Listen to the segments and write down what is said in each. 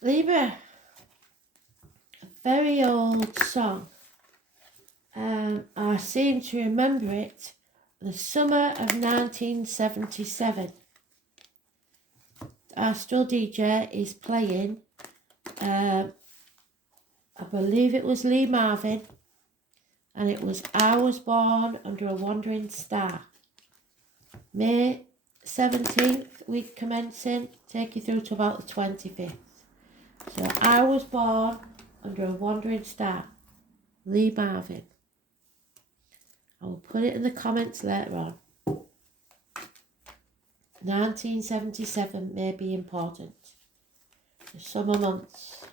Libra, a very old song. I seem to remember it the summer of 1977. Our still DJ is playing, I believe it was Lee Marvin, and it was I Was Born Under a Wandering Star. May 17th, week commencing, take you through to about the 25th. So I Was Born Under a Wandering Star, Lee Marvin. I will put it in the comments later on. 1977 may be important. The summer months.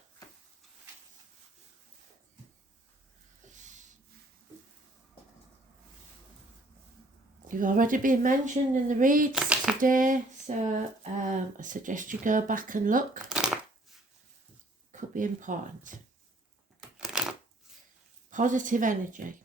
You've already been mentioned in the reads today, so I suggest you go back and look. Could be important. Positive energy.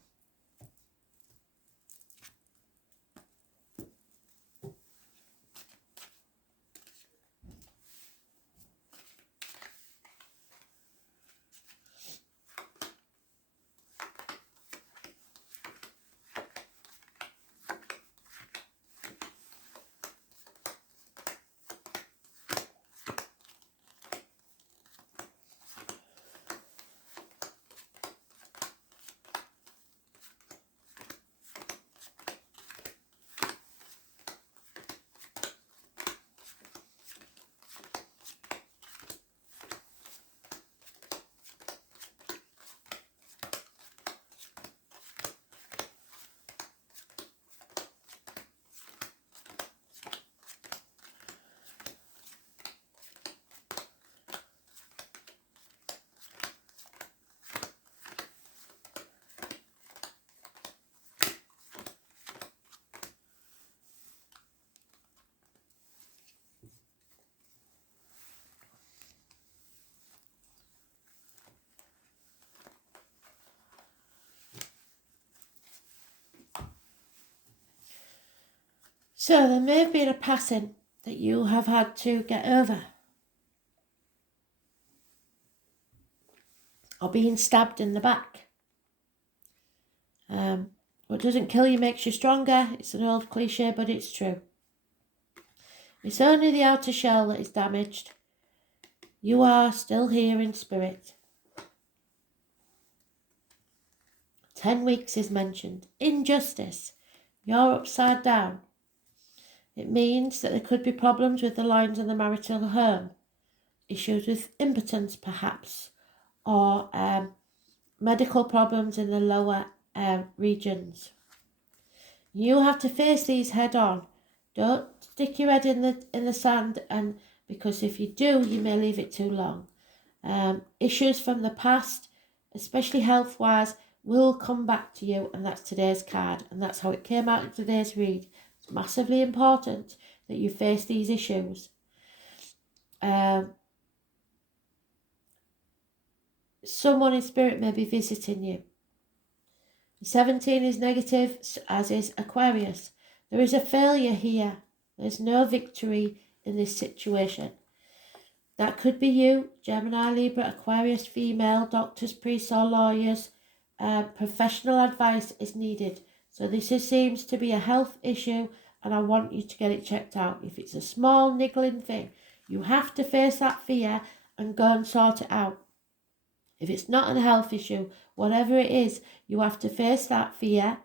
So there may have been a passing that you have had to get over. Or being stabbed in the back. What doesn't kill you makes you stronger. It's an old cliche, but it's true. It's only the outer shell that is damaged. You are still here in spirit. 10 weeks is mentioned. Injustice. You're upside down. It means that there could be problems with the lines in the marital home. Issues with impotence, perhaps. Or medical problems in the lower regions. You have to face these head on. Don't stick your head in the sand, and because if you do, you may leave it too long. Issues from the past, especially health-wise, will come back to you, and that's today's card, and that's how it came out in today's read. It's massively important that you face these issues. Someone in spirit may be visiting you. 17 is negative, as is Aquarius. There is a failure here. There's no victory in this situation. That could be you, Gemini, Libra, Aquarius, female, doctors, priests or lawyers. Professional advice is needed. So this seems to be a health issue, and I want you to get it checked out. If it's a small niggling thing, you have to face that fear and go and sort it out. If it's not a health issue, whatever it is, you have to face that fear,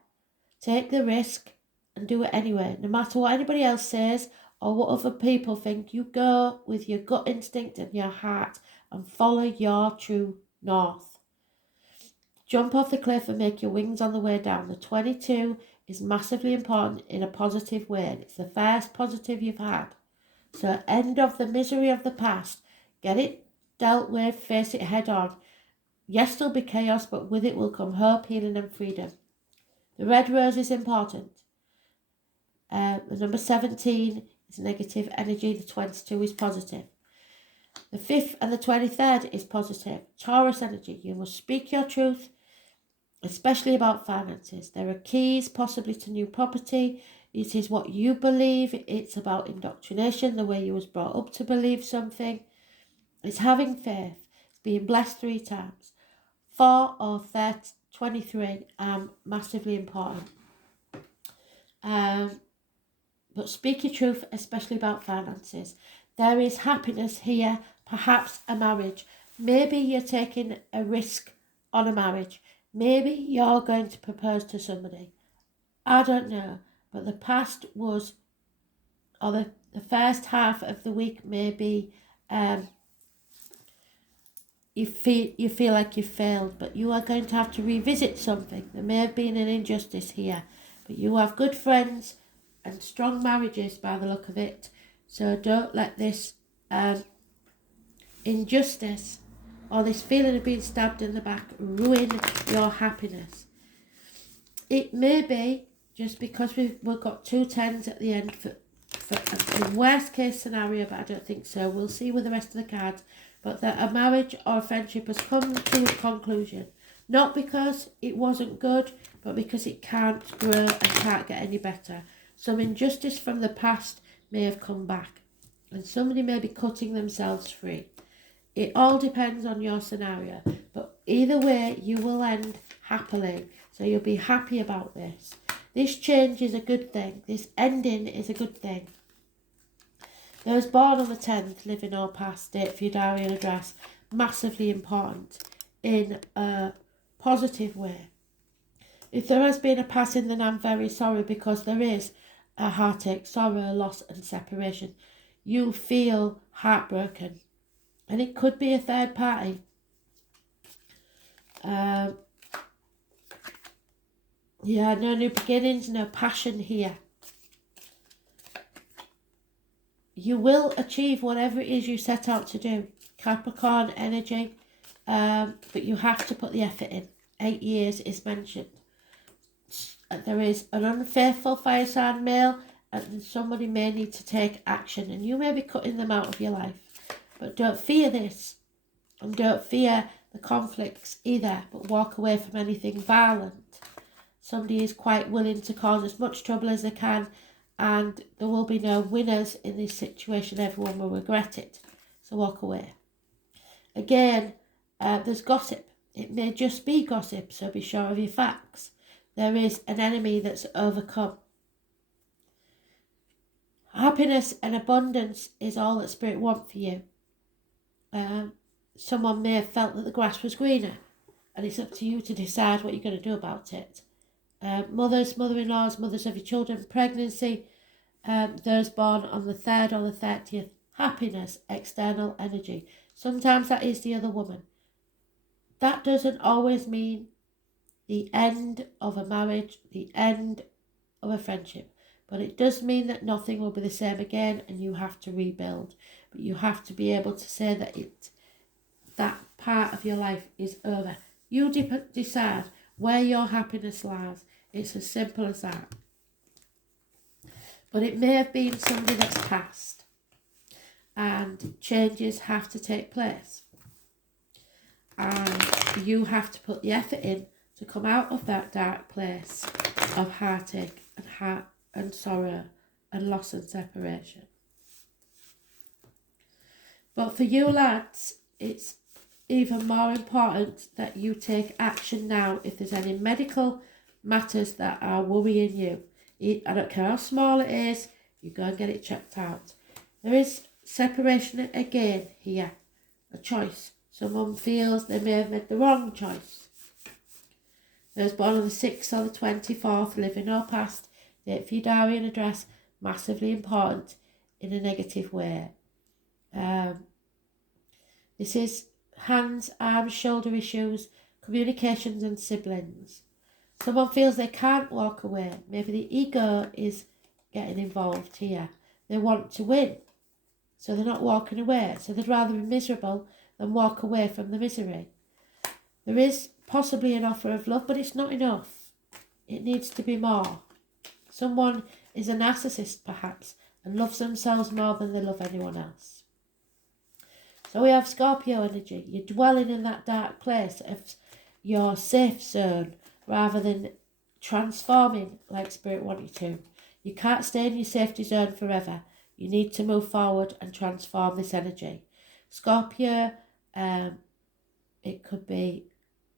take the risk, and do it anyway. No matter what anybody else says or what other people think, you go with your gut instinct and your heart and follow your true north. Jump off the cliff and make your wings on the way down. The 22 is massively important in a positive way, and it's the first positive you've had. So end of the misery of the past. Get it dealt with, face it head on. Yes, there'll be chaos, but with it will come hope, healing and freedom. The red rose is important. The number 17 is negative energy. The 22 is positive. The 5th and the 23rd is positive. Taurus energy. You must speak your truth, especially about finances. There are keys possibly to new property. It is what you believe. It's about indoctrination, the way you was brought up to believe something. It's having faith. It's being blessed 3 times. 4 or 30, 23 are massively important. But speak your truth, especially about finances. There is happiness here, perhaps a marriage. Maybe you're taking a risk on a marriage. Maybe you're going to propose to somebody. I don't know. But the past was, or the first half of the week maybe, you feel like you've failed, but you are going to have to revisit something. There may have been an injustice here, but you have good friends and strong marriages by the look of it. So don't let this injustice or this feeling of being stabbed in the back ruin your happiness. It may be just because we've got 2 10s at the end for the worst case scenario, but I don't think so. We'll see with the rest of the cards. But that a marriage or a friendship has come to a conclusion. Not because it wasn't good, but because it can't grow and can't get any better. Some injustice from the past may have come back, and somebody may be cutting themselves free. It all depends on your scenario, but either way you will end happily, so you'll be happy about this. This change is a good thing. This ending is a good thing. Those born on the 10th, living or past, date for your diary and address, massively important in a positive way. If there has been a passing, then I'm very sorry, because there is a heartache, sorrow, loss and separation. You feel heartbroken, and it could be a third party. No new beginnings, no passion here. You will achieve whatever it is you set out to do. Capricorn energy, but you have to put the effort in. 8 years is mentioned. There is an unfaithful fire sign male, and somebody may need to take action, and you may be cutting them out of your life. But don't fear this, and don't fear the conflicts either, but walk away from anything violent. Somebody is quite willing to cause as much trouble as they can, and there will be no winners in this situation. Everyone will regret it. So walk away. Again, there's gossip. It may just be gossip, so be sure of your facts. There is an enemy that's overcome. Happiness and abundance is all that Spirit wants for you. Someone may have felt that the grass was greener, and it's up to you to decide what you're going to do about it. Mothers, mother-in-laws, mothers of your children, pregnancy, those born on the 3rd or the 30th, happiness, external energy. Sometimes that is the other woman. That doesn't always mean the end of a marriage, the end of a friendship, but it does mean that nothing will be the same again, and you have to rebuild. But you have to be able to say that that part of your life is over. You decide where your happiness lies. It's as simple as that. But it may have been somebody that's passed, and changes have to take place, and you have to put the effort in to come out of that dark place of heartache and sorrow and loss and separation. But for you lads, it's even more important that you take action now. If there's any medical matters that are worrying you, I don't care how small it is, you go and get it checked out. There is separation again here, a choice. Someone feels they may have made the wrong choice. Those born on the 6th or the 24th, living or past, date for your diary and address, massively important in a negative way. This is hands, arms, shoulder issues, communications and siblings. Someone feels they can't walk away. Maybe the ego is getting involved here. They want to win, so they're not walking away. So they'd rather be miserable than walk away from the misery. There is possibly an offer of love, but it's not enough. It needs to be more. Someone is a narcissist, perhaps, and loves themselves more than they love anyone else. So we have Scorpio energy. You're dwelling in that dark place of your safe zone rather than transforming like Spirit wants you to. You can't stay in your safety zone forever. You need to move forward and transform this energy. Scorpio, it could be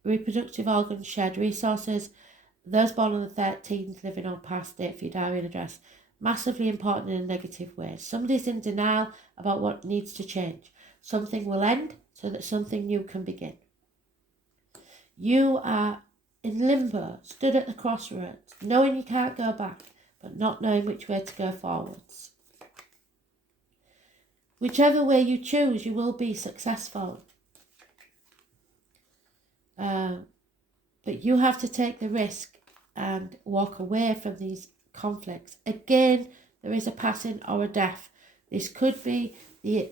reproductive organs, shared resources. Those born on the 13th, living on past date for your diary and address. Massively important in a negative way. Somebody's in denial about what needs to change. Something will end so that something new can begin. You are in limbo, stood at the crossroads, knowing you can't go back, but not knowing which way to go forwards. Whichever way you choose, you will be successful. But you have to take the risk and walk away from these conflicts. Again, there is a passing or a death. This could be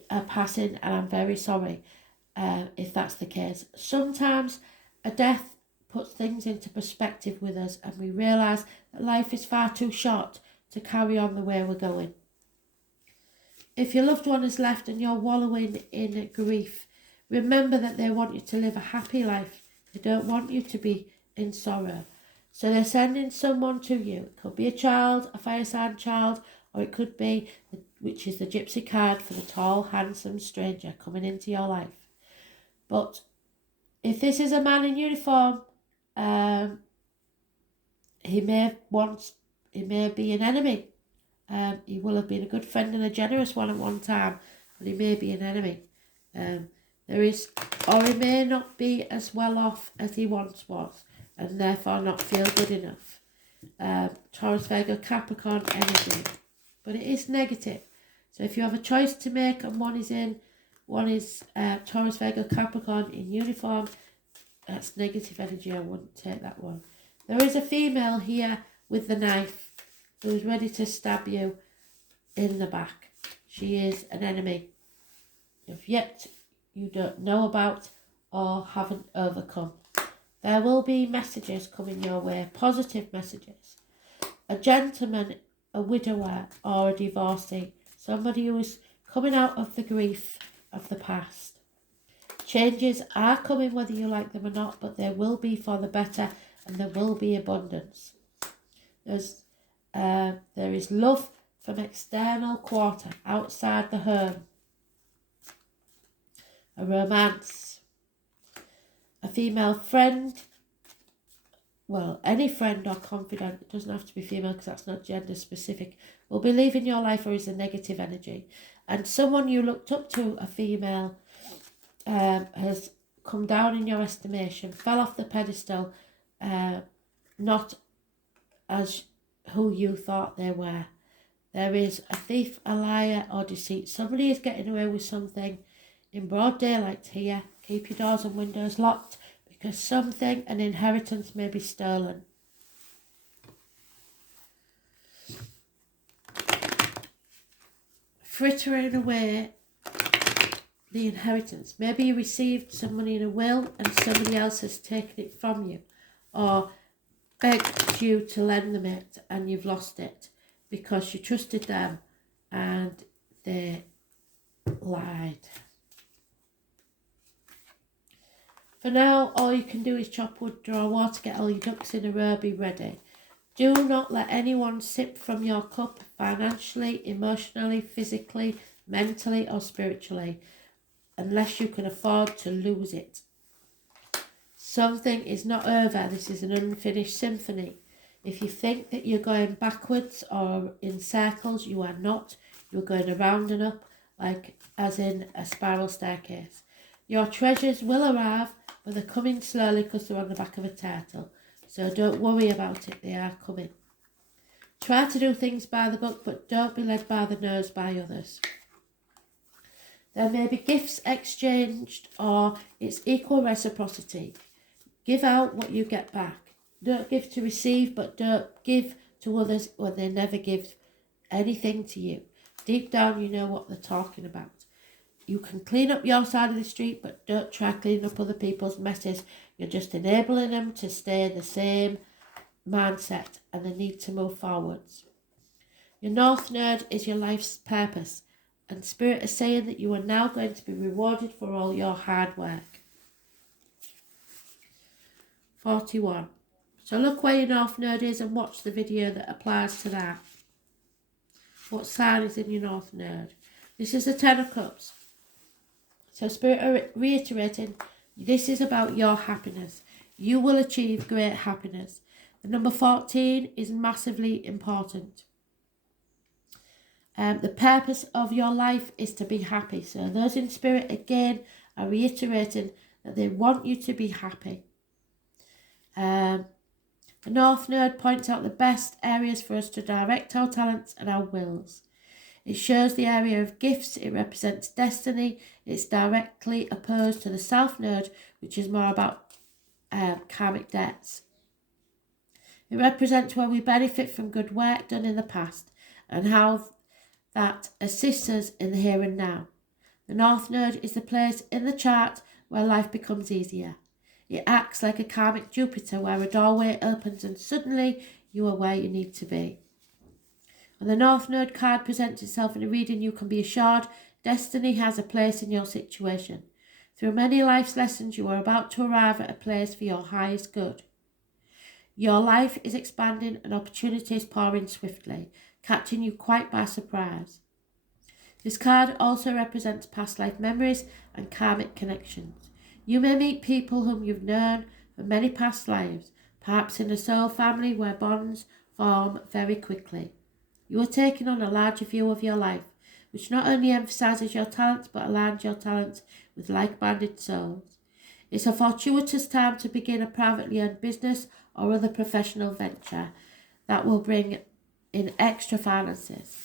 a passing, and I'm very sorry if that's the case. Sometimes a death puts things into perspective with us, and we realise that life is far too short to carry on the way we're going. If your loved one is left and you're wallowing in grief, remember that they want you to live a happy life. They don't want you to be in sorrow. So they're sending someone to you. It could be a child, a fire sign child, or it could be, which is the gypsy card, for the tall, handsome stranger coming into your life. But if this is a man in uniform, he may be an enemy. He will have been a good friend and a generous one at one time, but he may be an enemy. Or he may not be as well off as he once was, and therefore not feel good enough. Taurus, Virgo, Capricorn energy, but it is negative. So if you have a choice to make and one is Taurus, Virgo, Capricorn in uniform, that's negative energy. I wouldn't take that one. There is a female here with the knife who is ready to stab you in the back. She is an enemy if yet you don't know about or haven't overcome. There will be messages coming your way, positive messages. A gentleman, a widower, or a divorcee, somebody who is coming out of the grief of the past. Changes are coming whether you like them or not, but they will be for the better, and there will be abundance. There is love from external quarter, outside the home. A romance. A female friend. Well, any friend or confidant, it doesn't have to be female because that's not gender specific, will be leaving your life or is a negative energy. And someone you looked up to, a female, has come down in your estimation, fell off the pedestal, not as who you thought they were. There is a thief, a liar, or deceit. Somebody is getting away with something in broad daylight here. Keep your doors and windows locked because something, an inheritance, may be stolen. Frittering away the inheritance. Maybe you received some money in a will and somebody else has taken it from you, or begged you to lend them it and you've lost it because you trusted them and they lied. For now, all you can do is chop wood, draw water, get all your ducks in a row, be ready. Do not let anyone sip from your cup financially, emotionally, physically, mentally or spiritually, unless you can afford to lose it. Something is not over. This is an unfinished symphony. If you think that you're going backwards or in circles, you are not. You're going around and up, like as in a spiral staircase. Your treasures will arrive, but they're coming slowly because they're on the back of a turtle. So don't worry about it, they are coming. Try to do things by the book, but don't be led by the nose by others. There may be gifts exchanged or it's equal reciprocity. Give out what you get back. Don't give to receive, but don't give to others when they never give anything to you. Deep down you know what they're talking about. You can clean up your side of the street, but don't try cleaning up other people's messes. You're just enabling them to stay in the same mindset and the need to move forwards. Your North Node is your life's purpose, and Spirit is saying that you are now going to be rewarded for all your hard work. 41. So look where your North Node is and watch the video that applies to that. What sign is in your North Node? This is the Ten of Cups. So Spirit are reiterating, this is about your happiness. You will achieve great happiness. The number 14 is massively important. The purpose of your life is to be happy. So those in Spirit, again, are reiterating that they want you to be happy. The North Node points out the best areas for us to direct our talents and our wills. It shows the area of gifts. It represents destiny. It's directly opposed to the South Node, which is more about karmic debts. It represents where we benefit from good work done in the past and how that assists us in the here and now. The North Node is the place in the chart where life becomes easier. It acts like a karmic Jupiter where a doorway opens and suddenly you are where you need to be. When the North Node card presents itself in a reading, you can be assured destiny has a place in your situation. Through many life's lessons, you are about to arrive at a place for your highest good. Your life is expanding and opportunities pouring swiftly, catching you quite by surprise. This card also represents past life memories and karmic connections. You may meet people whom you've known for many past lives, perhaps in a soul family where bonds form very quickly. You are taking on a larger view of your life, which not only emphasises your talents but aligns your talents with like-minded souls. It's a fortuitous time to begin a privately owned business or other professional venture that will bring in extra finances.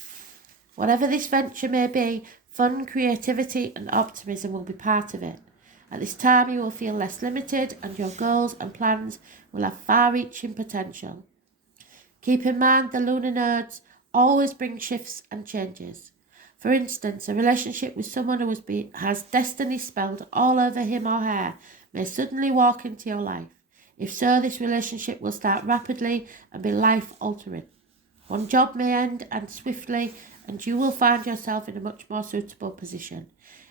Whatever this venture may be, fun, creativity and optimism will be part of it. At this time you will feel less limited and your goals and plans will have far-reaching potential. Keep in mind the lunar nodes always bring shifts and changes. For instance, a relationship with someone who has destiny spelled all over him or her may suddenly walk into your life. If so, this relationship will start rapidly and be life-altering. One job may end and swiftly, and you will find yourself in a much more suitable position.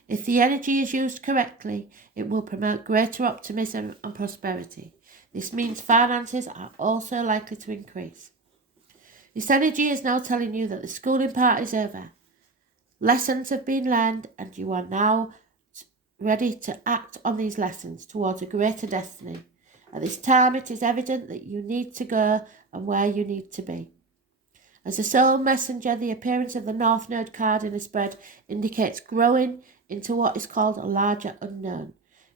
If the energy is used correctly, it will promote greater optimism and prosperity. This means finances are also likely to increase. This energy is now telling you that the schooling part is over. Lessons have been learned and you are now ready to act on these lessons towards a greater destiny. At this time, it is evident that you need to go and where you need to be. As a soul messenger, the appearance of the North Node card in a spread indicates growing into what is called a larger unknown,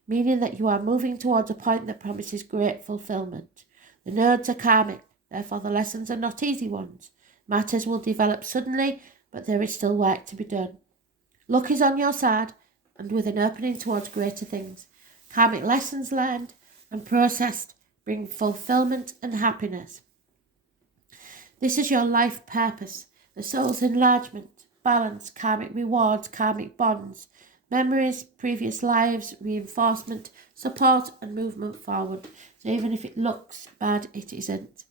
meaning that you are moving towards a point that promises great fulfillment. The nodes are karmic, therefore the lessons are not easy ones. Matters will develop suddenly, but there is still work to be done. Luck is on your side, and with an opening towards greater things. Karmic lessons learned and processed bring fulfillment and happiness. This is your life purpose, the soul's enlargement, balance, karmic rewards, karmic bonds, memories, previous lives, reinforcement, support and movement forward. So even if it looks bad, it isn't.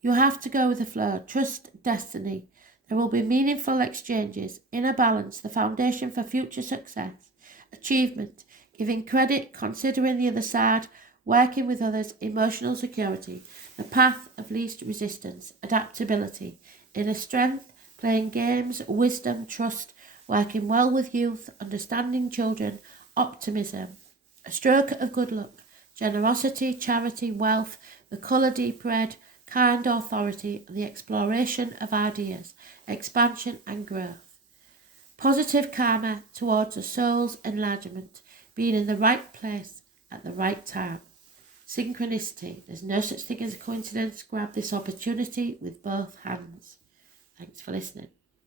You have to go with the flow, trust destiny. There will be meaningful exchanges, inner balance, the foundation for future success, achievement, giving credit, considering the other side, working with others, emotional security, the path of least resistance, adaptability, inner strength, playing games, wisdom, trust, working well with youth, understanding children, optimism, a stroke of good luck, generosity, charity, wealth, the colour deep red, kind authority, and the exploration of ideas, expansion and growth. Positive karma towards a soul's enlargement, being in the right place at the right time. Synchronicity. There's no such thing as a coincidence. Grab this opportunity with both hands. Thanks for listening.